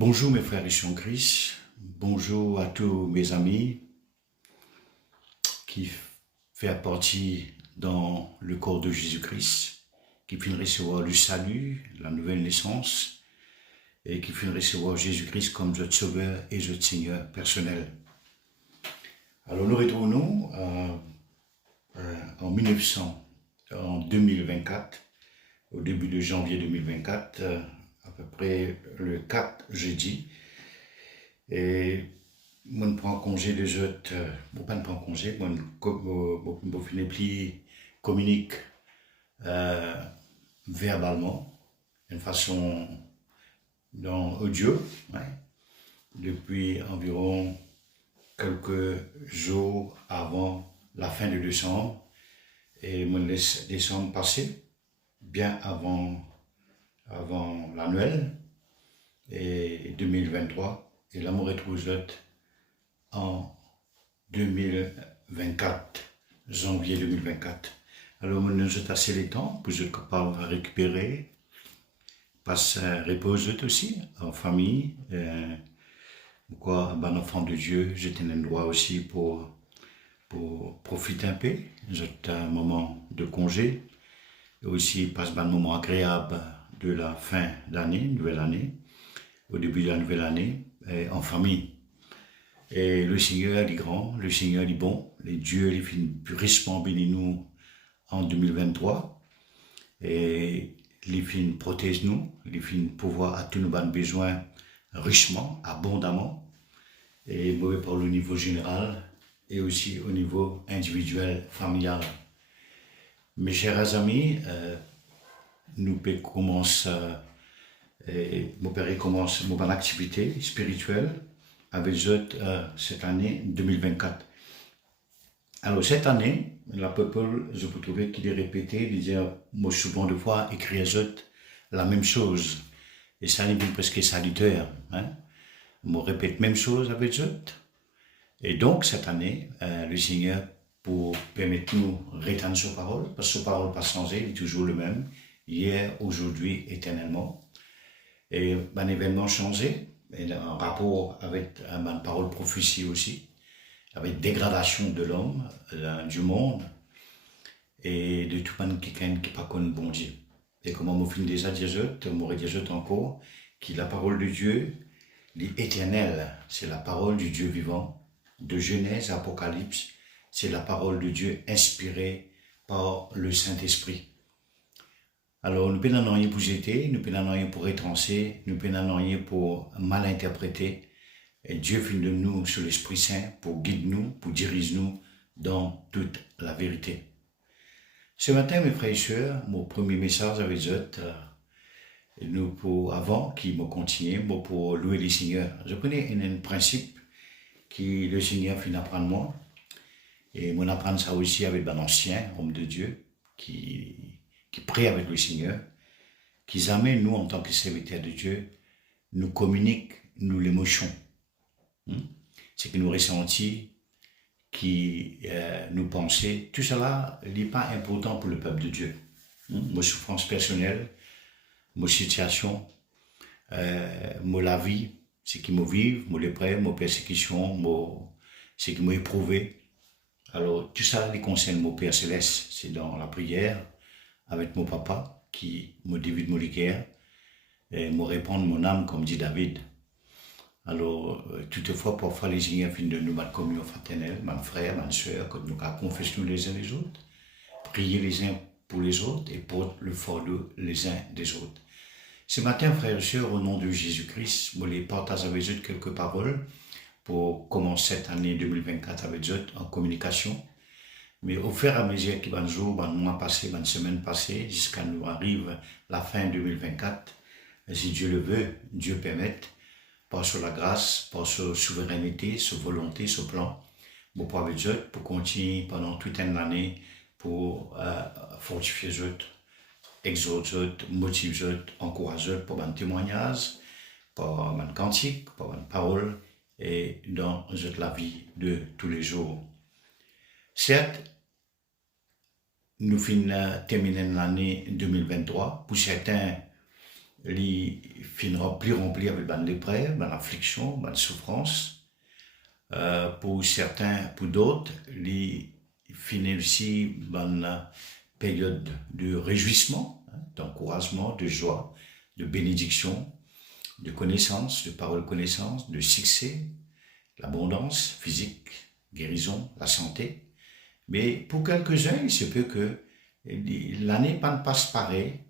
Bonjour mes frères et sœurs en Christ, bonjour à tous mes amis qui font partie dans le corps de Jésus-Christ, qui viennent recevoir le salut, la nouvelle naissance, et qui viennent recevoir Jésus-Christ comme notre sauveur et notre Seigneur personnel. Alors nous retournons en 2024, au début de janvier 2024, à peu près le 4 jeudi. Et moi, je prends congé de autres, bon, pas de prendre congé, moi, je finis plus communique euh, verbalement, d'une façon dans audio, ouais, depuis environ quelques jours avant la fin de décembre. Et mon laisse décembre passé, bien avant la Noël et 2023. Et là, je me retrouve en 2024, janvier 2024. Alors, nous avons assez le temps pour être capable de récupérer, passer repose aussi en famille. Pourquoi, ben, enfant de Dieu, j'ai un endroit aussi pour profiter un peu. J'ai un moment de congé et aussi passe un moment agréable de la fin d'année, nouvelle année, au début de la nouvelle année, en famille. Et le Seigneur est grand, le Seigneur est bon, les dieux les fin richement bénis nous en 2023 et les fin protègent nous, les fin pouvoir à tous nos besoins richement, abondamment et mauvais par le niveau général et aussi au niveau individuel, familial. Mes chers amis, nous commencer mon père commence mon activité spirituelle avec eux cette année 2024. Alors cette année, la peuple, je peux trouver qu'il est répété, il dit, moi souvent de fois écrire eux la même chose. Et ça devient presque salutaire. Hein? On répète même chose avec eux. Et donc cette année, le Seigneur, pour permettre nous de retenir sa parole, parce que sa parole n'a pas changé, il est toujours le même, hier, aujourd'hui, éternellement. Et un événement changé, et en rapport avec une parole prophétie aussi, avec dégradation de l'homme, du monde, et de tout le monde qui n'est pas connu bon Dieu. Et comme on m'a fait déjà dire, on m'aurait dit encore, que la parole de Dieu, l'éternel, c'est la parole du Dieu vivant, de Genèse à Apocalypse, c'est la parole de Dieu inspirée par le Saint-Esprit. Alors, nous ne pouvons rien pour jeter, nous ne pouvons rien pour étrancer, nous ne pouvons rien pour mal interpréter. Et Dieu fait de nous sur l'Esprit Saint pour guider nous, pour diriger nous dans toute la vérité. Ce matin, mes frères et sœurs, mon premier message avec eux, nous pour avant, qui me continue, pour louer le Seigneur. Je connais un principe que le Seigneur finit d'apprendre moi, et moi apprendre ça aussi avec un ancien homme de Dieu qui prie avec le Seigneur, qui amène nous en tant que serviteurs de Dieu, nous communique nous l'émotion. Ce que nous ressentons, qui nous pensons, tout cela n'est pas important pour le peuple de Dieu. Mes souffrances personnelles, mes situations, la vie, ce qui me vivent, mes épreuves, mes persécutions, ce qui m'a éprouvé. Alors, tout ça les concerne mon Père Céleste, c'est dans la prière, avec mon papa, qui me divise mon cœur, et me répond mon âme, comme dit David. Alors, toutefois, parfois, les Seigneurs viennent de nous battre communion fraternelle, mes frères, mes soeurs, que nous confessons les uns les autres, prier les uns pour les autres et porter le fardeau les uns des autres. Ce matin, frères et sœurs, au nom de Jésus-Christ, je les partage avec eux quelques paroles pour commencer cette année 2024 avec eux en communication. Mais au fur et à mesure qu'il y a un jour, un mois passé, une semaine passée, jusqu'à nous arrive la fin 2024, si Dieu le veut, Dieu permette, par sur la grâce, par sa souveraineté, sa volonté, ce plan, pour pouvoir avec eux, pour continuer pendant toute une année, pour fortifier eux, exhorter eux, motiver eux, encourager eux, pour un témoignage, pour un cantique, pour une parole, et dans la vie de tous les jours. Certes, nous finissons terminer l'année 2023. Pour certains, les fin rempli avec ban l'épreuve, ban l'affliction, ban souffrance. Pour certains, pour d'autres, les fin aussi ban période de réjouissement, hein, d'encouragement, de joie, de bénédiction, de connaissance, de parole connaissance, de succès, l'abondance physique, guérison, la santé. Mais pour quelques-uns, il se peut que l'année ne passe pareil.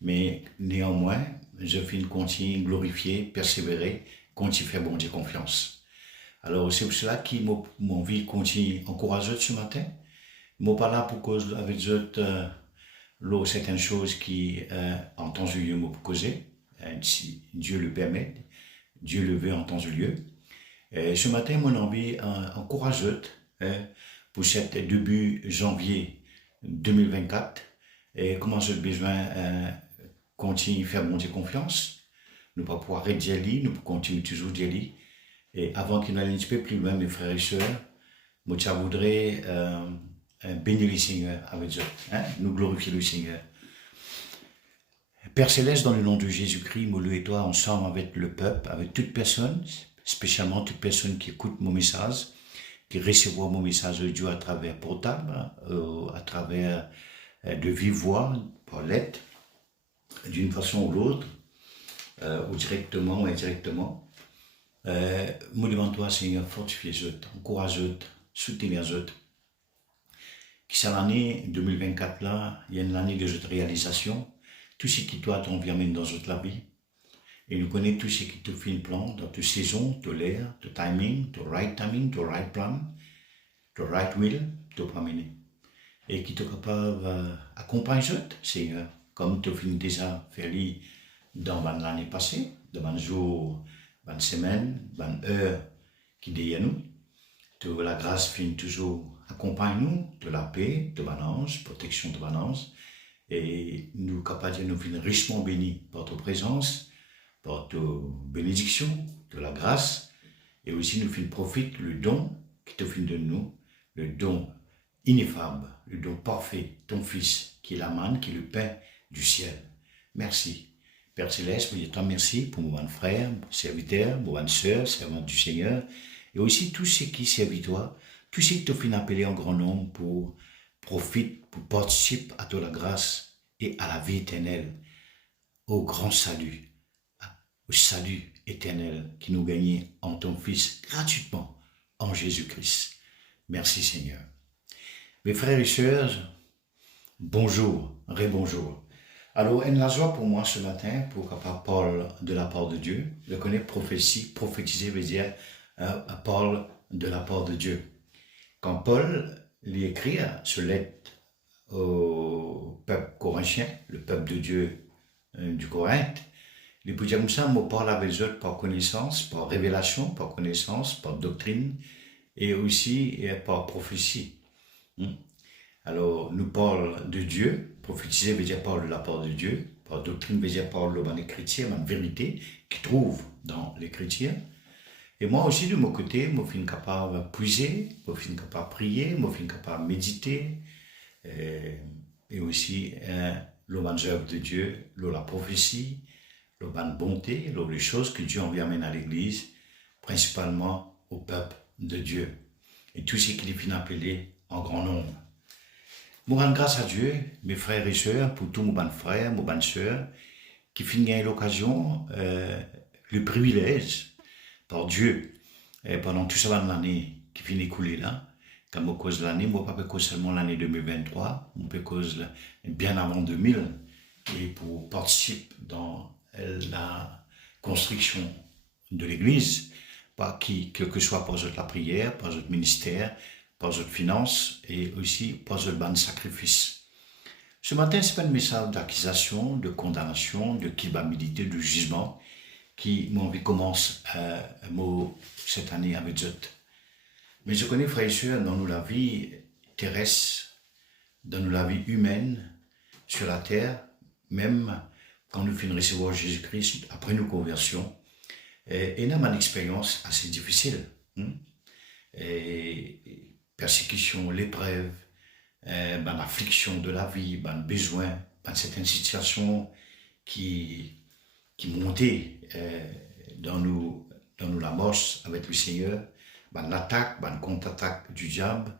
Mais néanmoins, je finis continue glorifier, persévérer, continue faire bon Dieu confiance. Alors c'est pour cela que mon vie continue encourageante ce matin. Moi pas là pour cause avec d'autres certaines choses qui en temps et lieu pour causer, si Dieu le permet, Dieu le veut en temps et lieu. Ce matin, mon envie encourageante pour cet début janvier 2024. Et comment j'ai besoin continuer à faire mon Dieu confiance. Nous pas pouvoir être d'y nous continuer toujours d'y aller. Et avant qu'il n'aille un petit peu plus loin, mes frères et sœurs, moi, je voudrais bénir le Seigneur avec eux, hein? Nous glorifier le Seigneur. Père Céleste, dans le nom de Jésus-Christ, moi et toi, ensemble avec le peuple, avec toute personne, spécialement toute personne qui écoute mon message, qui recevra mon message de Dieu à travers portable, à travers de vive voix, par lettre, d'une façon ou l'autre, ou directement ou indirectement. Moi devant toi, Seigneur, fortifie-eux, encourage-eux, soutiens-eux. Qui c'est l'année 2024 là, il y a une année de cette réalisation. Tout ce qui toi t'environne dans toute la vie. Et nous connaissons tout ce qui te fait un plan, dans toute saison, de l'air, de timing, de right plan, de right will, de promener. Et qui te capable d'accompagner, Seigneur, comme tu as fini déjà faire dans l'année passée, dans un jour, dans une semaine, dans une heure qui est nous. Que la grâce finit toujours accompagne nous de la paix, de l'ange, protection de l'ange. Et nous capables de nous finir richement bénis par ta présence, par ta bénédiction, de la grâce. Et aussi nous finir profite le don qui te finit de nous, le don ineffable, le don parfait, ton Fils, qui est la manne, qui est le pain du ciel. Merci. Père Céleste, je te remercie pour mon frère, serviteur, mon soeur, servante du Seigneur, et aussi tous ceux qui servent toi, tous ceux qui te font appeler en grand nombre pour profiter, pour participer à ta grâce et à la vie éternelle, au grand salut, au salut éternel qui nous gagne en ton Fils gratuitement, en Jésus-Christ. Merci Seigneur. Mes frères et sœurs, bonjour, rebonjour. Alors, une la joie pour moi ce matin, pour capable parler de la part de Dieu. Je connais prophétie, prophétiser veut dire parle de la part de Dieu. Quand Paul lui écrit ce lettre au peuple corinthien, le peuple de Dieu du Corinthe, il peut dire comme ça, moi parle avec eux par connaissance, par révélation, par connaissance, par doctrine et aussi par prophétie. Alors, nous parlons de Dieu, prophétiser veut dire parler de la part de Dieu, par doctrine veut dire parler de l'Écriture, la vérité qui trouve dans l'Écriture. Et moi aussi, de mon côté, je suis capable de puiser, je suis capable de prier, je suis capable de méditer, et aussi l'œuvre de Dieu, la prophétie, la bonté, les choses que Dieu envie à l'Église, principalement au peuple de Dieu. Et tout ce qu'il est appelé en grand nombre. Je rends grâce à Dieu, mes frères et sœurs, pour tous mes frères, mes sœurs, qui finissent l'occasion, le privilège, par Dieu, pendant toute cette année qui finit écoulée là, quand je cause l'année, moi pas cause seulement l'année 2023, on peut cause bien avant 2000, et pour participer dans la construction de l'Église, quel que soit par la prière, par notre ministère, par notre finance et aussi par notre ban sacrifice. Ce matin, ce n'est pas un message d'accusation, de condamnation, de culpabilité, de jugement qui, mon vie commence cette année avec eux. Mais je connais, frères et sœurs, dans la vie terrestre, dans la vie humaine, sur la terre, même quand nous finissons recevoir Jésus-Christ après nos conversions, et nous avons une expérience assez difficile. Et persécution, l'épreuve, l'affliction de la vie, le besoin, certaines situations qui montait dans nous la marche avec le Seigneur, l'attaque, la contre-attaque du diable,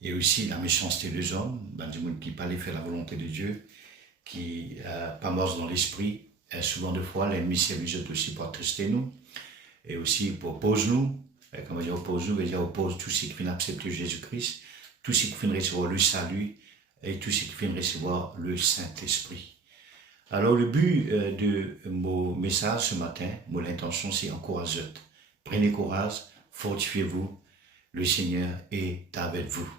et aussi la méchanceté des hommes, du monde qui parlait faire la volonté de Dieu, qui pas mort dans l'esprit. Souvent de fois, l'ennemi s'amuse aussi pour attrister nous, et aussi pour opposer nous. Quand on dit oppose nous, on veut dire oppose tout ce qui vient accepter Jésus-Christ, tout ce qui vient recevoir le salut, et tout ce qui vient recevoir le Saint-Esprit. Alors le but de mon message ce matin, mon intention, c'est encourager. Prenez courage, fortifiez-vous, le Seigneur est avec vous.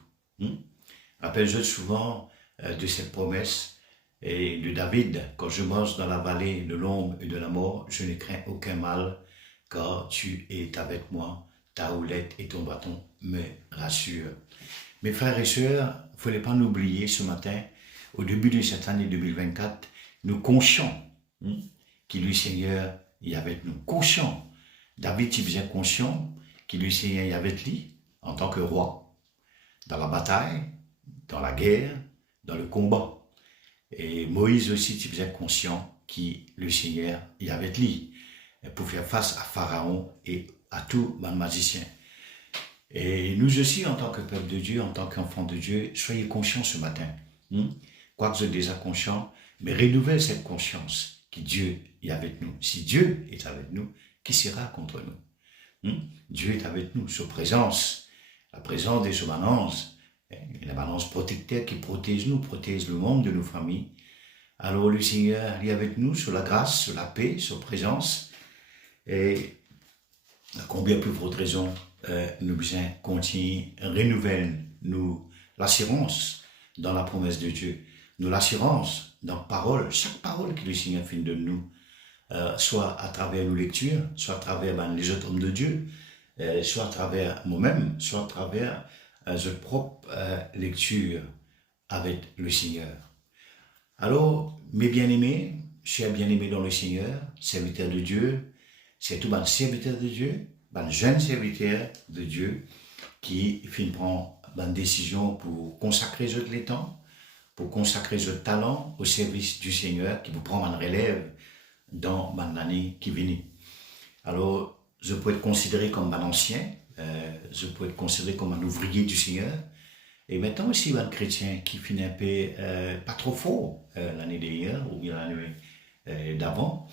Rappelez-vous souvent de cette promesse et de David, quand je marche dans la vallée de l'ombre et de la mort, je ne crains aucun mal, car tu es avec moi, ta houlette et ton bâton me rassurent. Mes frères et sœurs, il ne fallait pas nous oublier ce matin, au début de cette année 2024, nous conscients que le Seigneur est avec nous. Conscients. David, il faisait conscient que le Seigneur est avec lui en tant que roi, dans la bataille, dans la guerre, dans le combat. Et Moïse aussi, il faisait conscient que le Seigneur est avec lui pour faire face à Pharaon et à tous les magiciens. Et nous aussi, en tant que peuple de Dieu, en tant qu'enfants de Dieu, soyez conscients ce matin. Quoique vous êtes déjà conscients, mais renouvelle cette conscience que Dieu est avec nous. Si Dieu est avec nous, qui sera contre nous? Dieu est avec nous, sa présence, la présence de sa balance, la balance protecteur qui protège nous, protège le monde de nos familles. Alors le Seigneur est avec nous sur la grâce, sur la paix, sur la présence. Et à combien plus forte raison, nous besoin continuer, renouveler nous l'assurance dans la promesse de Dieu, nous l'assurance dans la parole, chaque parole que le Seigneur fait de nous, soit à travers nos lectures, soit à travers les autres hommes de Dieu, soit à travers moi-même, soit à travers notre propre lecture avec le Seigneur. Alors, mes bien-aimés, chers bien-aimés dans le Seigneur, serviteurs de Dieu, c'est tout un serviteur de Dieu, un jeune serviteur de Dieu qui prend une décision pour consacrer le temps, pour consacrer le talent au service du Seigneur, qui vous prend une relève dans l'année qui vient. Alors, je peux être considéré comme un ancien, je peux être considéré comme un ouvrier du Seigneur, et maintenant aussi un chrétien qui finit un peu pas trop fort l'année dernière ou bien l'année d'avant.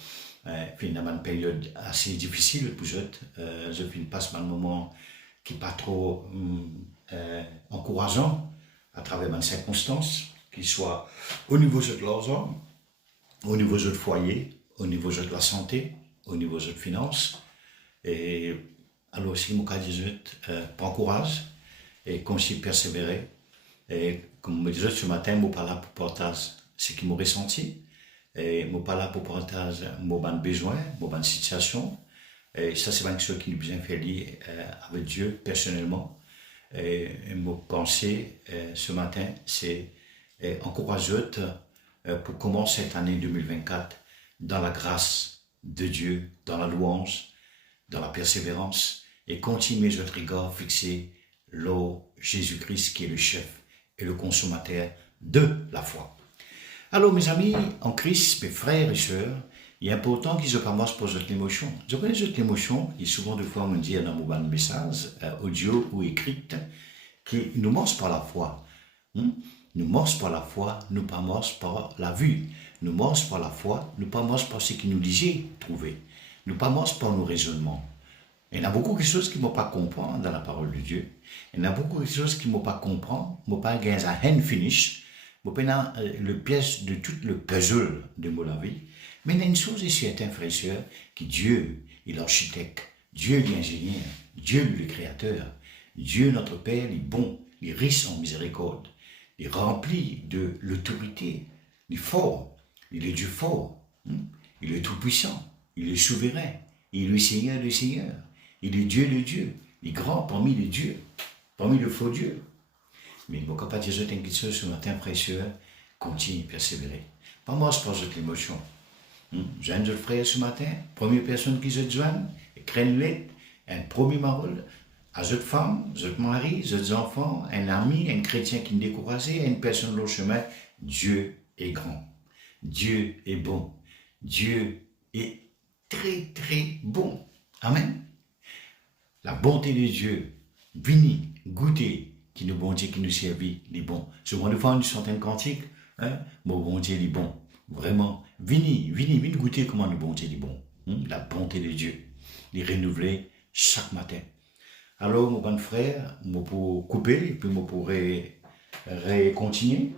Finalement une période assez difficile pour eux. Je passe un moment qui n'est pas trop encourageant à travers mes circonstances, qu'il soit au niveau de l'argent, au niveau de foyer, au niveau de la santé, au niveau de finances. Et alors, si je dis, prends courage et continue de persévérer. Et comme je me disais ce matin, je ne suis pas là pour partager ce qui m'a ressenti. Et je ne suis pas là pour partager mon besoin, mon situation. Et ça, c'est quelque chose qui nous besoin faire lier avec Dieu personnellement. Et mon pensée ce matin, c'est encourager pour commencer cette année 2024 dans la grâce de Dieu, dans la louange, dans la persévérance, et continuer notre regard fixé là Jésus-Christ qui est le chef et le consommateur de la foi. Alors mes amis, en Christ, mes frères et sœurs, il est important qu'ils se commencent pour cette émotion. Je connais cette émotion, et souvent de fois on me dit dans mon message, audio ou écrit, que nous marchons par la foi. Nous marchons par la foi, nous pas marchons par la vue. Nous marchons par la foi, nous pas marchons par ce qui nous disait trouver. Nous pas marchons par nos raisonnements. Il y a beaucoup de choses qui ne m'ont pas compris dans la parole de Dieu. Il y a beaucoup de choses qui ne m'ont pas compris, je n'ai pas gagné un hand finish, je n'ai pas le pièce de tout le puzzle de ma vie. Mais il y a une chose ici, frères et sœurs, que Dieu est l'architecte, Dieu est l'ingénieur, Dieu est le créateur, Dieu notre Père est bon, il est riche en miséricorde, il est rempli de l'autorité, il est fort, il est Dieu fort, il est tout-puissant, il est souverain, il est le Seigneur des Seigneurs. Il est Dieu le Dieu, il est grand parmi les dieux, parmi les faux dieux. Mais mon capable de dire quelque chose ce matin, précieux, continue de persévérer. Pas moi, je pense que l'émotion. J'ai un autre frère ce matin, première personne qui se joigne, et craigne-les, un premier marole, à cette femme, cet mari, cet enfant, un ami, un chrétien qui me décourageait, une personne au chemin. Dieu est grand, Dieu est bon, Dieu est très, très bon. Amen. La bonté de Dieu, venez, goûtez, qui nous bon Dieu qui nous servit, les bons. Souvent, des fois, nous chantons un cantique, hein, mon bon Dieu, les bons. Vraiment, venez goûter comment le bon Dieu est bon. La bonté de Dieu, les renouveler chaque matin. Alors, mon bon frère, je peux couper, et puis je pourrais continuer.